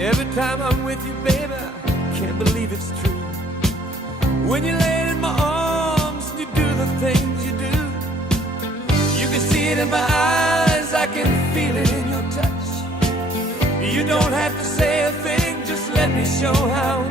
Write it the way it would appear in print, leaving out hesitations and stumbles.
Every time I'm with you, baby, I can't believe it's true. When you lay in my arms and you do the things you do, you can see it in my eyes, I can feel it in your touch. You don't have to say a thing, just let me show how